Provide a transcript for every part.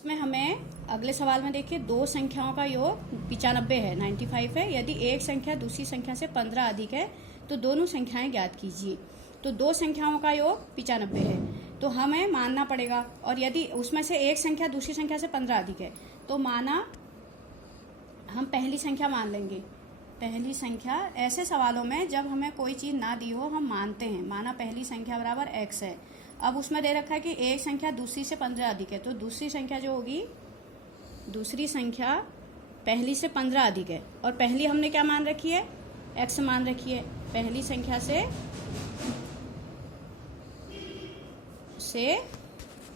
इसमें हमें अगले सवाल में देखिए दो संख्याओं का योग 95 है, 95 है। यदि एक संख्या दूसरी संख्या से 15 अधिक है तो दोनों संख्याएं ज्ञात कीजिए। तो दो संख्याओं का योग 95 है तो हमें मानना पड़ेगा, और यदि उसमें से एक संख्या दूसरी संख्या से 15 अधिक है तो माना हम पहली संख्या मान लेंगे। पहली संख्या, ऐसे सवालों में जब हमें कोई चीज़ ना दी हो हम मानते हैं। माना पहली संख्या बराबर x है। अब उसमें दे रखा है कि एक संख्या दूसरी से 15 अधिक है, तो दूसरी संख्या जो होगी, दूसरी संख्या पहली से 15 अधिक है, और पहली हमने क्या मान रखी है, x मान रखी है। पहली संख्या से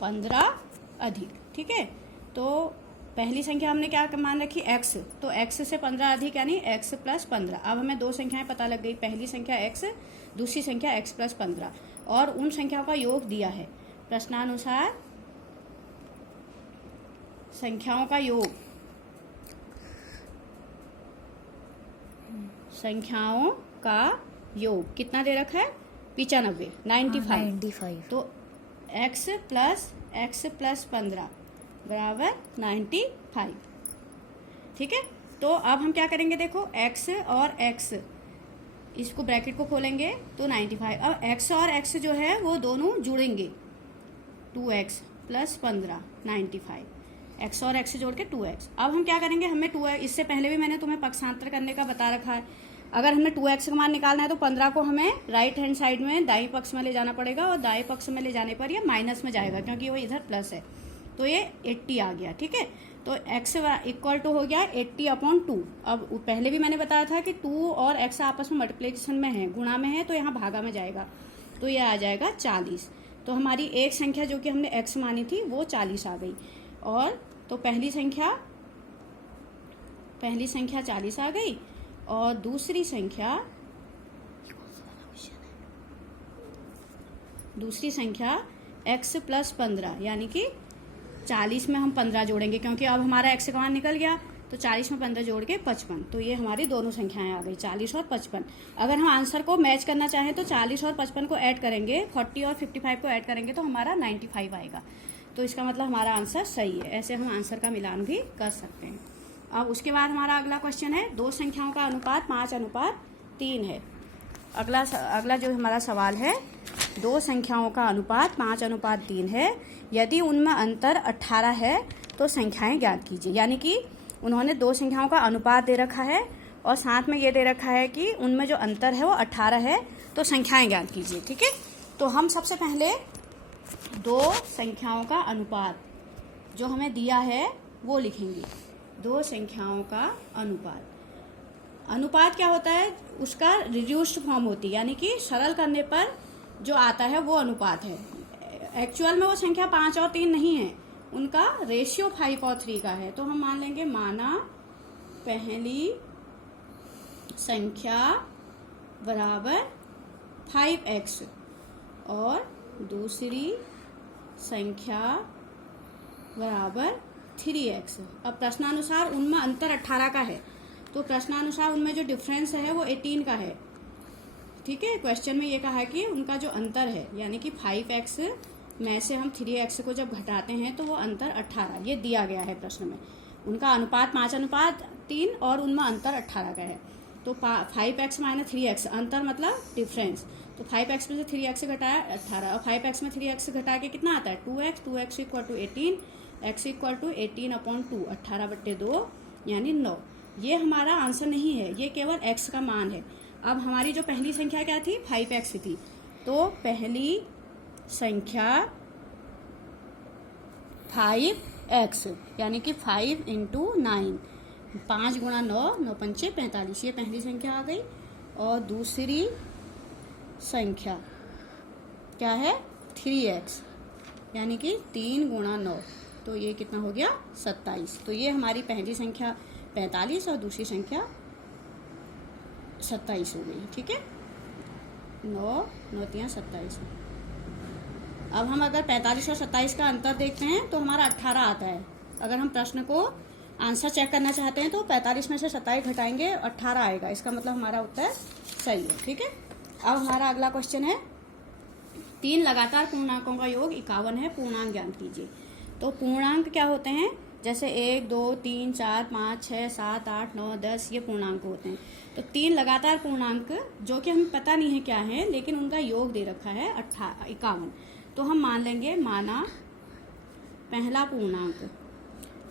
15 अधिक, ठीक है। तो पहली संख्या हमने क्या मान रखी, x, तो x से 15 अधिक यानी x प्लस 15। अब हमें दो संख्याएं पता लग गई, पहली संख्या x, दूसरी संख्या x प्लस 15, और उन संख्याओं का योग दिया है। प्रश्नानुसार संख्याओं का योग, संख्याओं का योग कितना दे रखा है, 95। तो x प्लस 15 बराबर 95, ठीक है। तो अब हम क्या करेंगे, देखो x और x, इसको ब्रैकेट को खोलेंगे तो 95। अब x और x जो है वो दोनों जुड़ेंगे, 2x प्लस 15 95, x और x जोड़ के 2x। अब हम क्या करेंगे, हमें 2x, इससे पहले भी मैंने तुम्हें पक्षांतर करने का बता रखा है। अगर हमें 2x का मान निकालना है तो 15 को हमें राइट हैंड साइड में दाईं पक्ष में ले जाना पड़ेगा, और दाएं पक्ष में ले जाने पर ये माइनस में जाएगा क्योंकि वो इधर प्लस है, तो ये 80 आ गया, ठीक है। तो x इक्वल टू हो गया 80/2। अब पहले भी मैंने बताया था कि 2 और x आपस में मल्टीप्लिकेशन में है, गुणा में है, तो यहाँ भागा में जाएगा, तो ये आ जाएगा 40। तो हमारी एक संख्या जो कि हमने x मानी थी वो 40 आ गई, और तो पहली संख्या 40 आ गई, और दूसरी संख्या x प्लस 15, यानी कि 40 में हम 15 जोड़ेंगे क्योंकि अब हमारा x का मान निकल गया, तो 40 में 15 जोड़ के 55। तो ये हमारी दोनों संख्याएं आ गई, 40 और 55। अगर हम आंसर को मैच करना चाहें तो 40 और 55 को ऐड करेंगे, 40 और 55 को ऐड करेंगे तो हमारा 95 आएगा। तो इसका मतलब हमारा आंसर सही है। ऐसे हम आंसर का मिलान भी कर सकते हैं। अब उसके बाद हमारा अगला क्वेश्चन है, दो संख्याओं का अनुपात 5:3 है। अगला जो हमारा सवाल है, दो संख्याओं का अनुपात 5:3 है। यदि उनमें अंतर 18 है तो संख्याएं ज्ञात कीजिए। यानी कि उन्होंने दो संख्याओं का अनुपात दे रखा है और साथ में ये दे रखा है कि उनमें जो अंतर है वो 18 है, तो संख्याएं ज्ञात कीजिए, ठीक है। तो हम सबसे पहले दो संख्याओं का अनुपात जो हमें दिया है वो लिखेंगे। दो संख्याओं का अनुपात क्या होता है, उसका रिड्यूस्ड फॉर्म होती है, यानी कि सरल करने पर जो आता है वो अनुपात है। एक्चुअल में वो संख्या 5 और 3 नहीं है, उनका रेशियो 5 और 3 का है। तो हम मान लेंगे, माना पहली संख्या बराबर 5x और दूसरी संख्या बराबर 3x। अब प्रश्नानुसार उनमें अंतर 18 का है, तो प्रश्नानुसार उनमें जो डिफरेंस है वो 18 का है, ठीक है। क्वेश्चन में ये कहा है कि उनका जो अंतर है, यानी कि 5x में से हम 3x को जब घटाते हैं तो वो अंतर 18, ये दिया गया है प्रश्न में। उनका अनुपात 5:3 और उनमें अंतर 18 का है। तो 5x माइनस 3x, अंतर मतलब डिफरेंस, तो 5x में से 3x घटाया 18, और 5x में 3x घटा के कितना आता है 2x equal to 18, x equal to 18/2, 18/2 यानी 9। ये हमारा आंसर नहीं है, ये केवल x का मान है। अब हमारी जो पहली संख्या क्या थी, 5x थी, तो पहली संख्या 5x यानी कि 5 × 9, 5 × 9, 9 पंचे 45, ये पहली संख्या आ गई। और दूसरी संख्या क्या है, 3x यानी कि 3 × 9, तो ये कितना हो गया 27। तो ये हमारी पहली संख्या 45 और दूसरी संख्या 27 हो गई, ठीक है। 9 9 3 27। अब हम अगर 45 और 27 का अंतर देखते हैं तो हमारा 18 आता है। अगर हम प्रश्न को आंसर चेक करना चाहते हैं तो 45 में से 27 घटाएंगे, 18 आएगा, इसका मतलब हमारा उत्तर सही है, ठीक है। अब हमारा अगला क्वेश्चन है, 3 लगातार पूर्णांकों का योग 51 है, पूर्णांक ज्ञात कीजिए। तो पूर्णांक क्या होते हैं, जैसे 1 2 3 4 5 6 7 8 9 10 ये पूर्णांक होते हैं। तो 3 लगातार पूर्णांक जो कि हमें पता नहीं है क्या है, लेकिन उनका योग दे रखा है 51, तो हम मान लेंगे माना पहला पूर्णांक।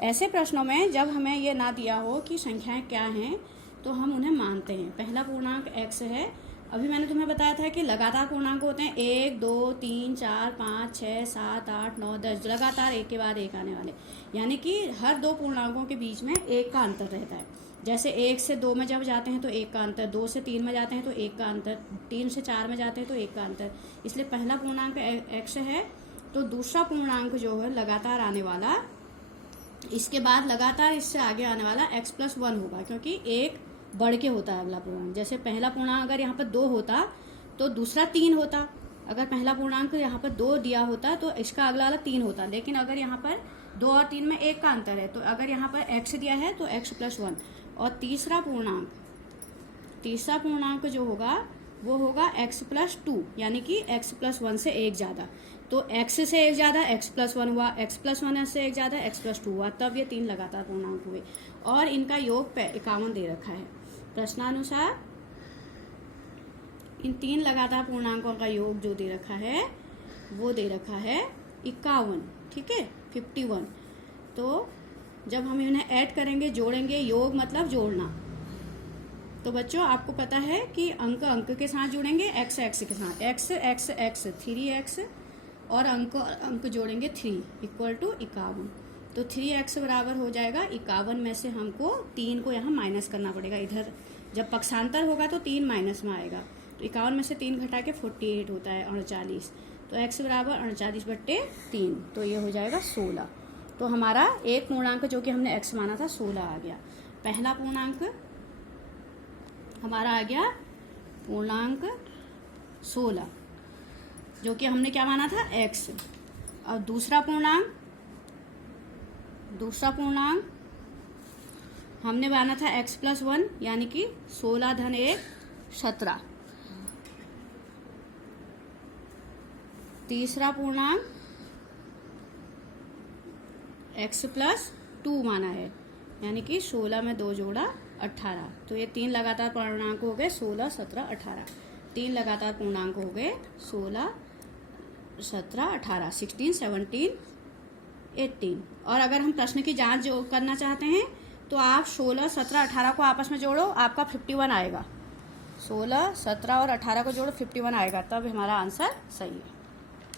ऐसे प्रश्नों में जब हमें ये ना दिया हो कि संख्याएं क्या हैं तो हम उन्हें मानते हैं। पहला पूर्णांक x है। अभी मैंने तुम्हें बताया था कि लगातार पूर्णांक होते हैं 1 2 3 4 5 6 7 8 9 10, लगातार एक के बाद एक आने वाले, यानी कि हर दो पूर्णांकों के बीच में एक का अंतर रहता है। जैसे 1 से 2 में जब जाते हैं तो 1 का अंतर, 2 से 3 में जाते हैं तो 1 का अंतर, 3 से 4 में जाते हैं तो 1 का अंतर। इसलिए पहला पूर्णांक x है। तो दूसरा पूर्णांक जो है लगातार आने वाला, इसके बाद लगातार इससे आगे आने वाला x+1 होगा, क्योंकि एक बढ़ के होता है अगला पूर्णांक। जैसे पहला पूर्णांक अगर यहाँ पर 2 होता तो दूसरा 3 होता। अगर पहला पूर्णांक यहाँ पर 2 दिया होता तो इसका अगला वाला 3 होता, लेकिन अगर यहाँ पर 2 और 3 में 1 का अंतर है, तो अगर यहाँ पर x दिया है तो x+1। और तीसरा पूर्णांक जो होगा वो होगा x+2, यानी कि x+1 से एक ज़्यादा। तो x से एक ज़्यादा x+1 हुआ, x+1 से एक ज़्यादा x+2 हुआ, तब ये 3 लगातार पूर्णांक हुए। और इनका योग 51 दे रखा है। प्रश्नानुसार इन 3 लगातार पूर्णांकों का योग जो दे रखा है वो दे रखा है 51, ठीक है, 51। तो जब हम इन्हें ऐड करेंगे, जोड़ेंगे, योग मतलब जोड़ना, तो बच्चों आपको पता है कि अंक के साथ जुड़ेंगे, x के साथ, x 3x, और अंक जोड़ेंगे 3 = 51। तो 3x बराबर हो जाएगा 51 में से हमको 3 को यहाँ माइनस करना पड़ेगा। इधर जब पक्षांतर होगा तो 3 माइनस में आएगा, तो 51 में से 3 घटा के 48 होता है 39। तो x बराबर 39/3, तो ये हो जाएगा 16। तो हमारा एक पूर्णांक जो कि हमने x माना था 16 आ गया। पहला पूर्णांक हमारा आ गया पूर्णांक 16, जो कि हमने क्या माना था x। और दूसरा पूर्णांक हमने माना था x+1, यानी कि 16 + 1 17। तीसरा पूर्णांक x+2 माना है, यानी कि 16 में 2 जोड़ा 18। तो ये 3 लगातार पूर्णांक हो गए 16 17 18। 3 लगातार पूर्णांक हो गए 16 17 18, 16 17 18। और अगर हम प्रश्न की जांच जो करना चाहते हैं तो आप 16 17 18 को आपस में जोड़ो, आपका 51 आएगा। 16 17 और 18 को जोड़ो 51 आएगा, तब हमारा आंसर सही है।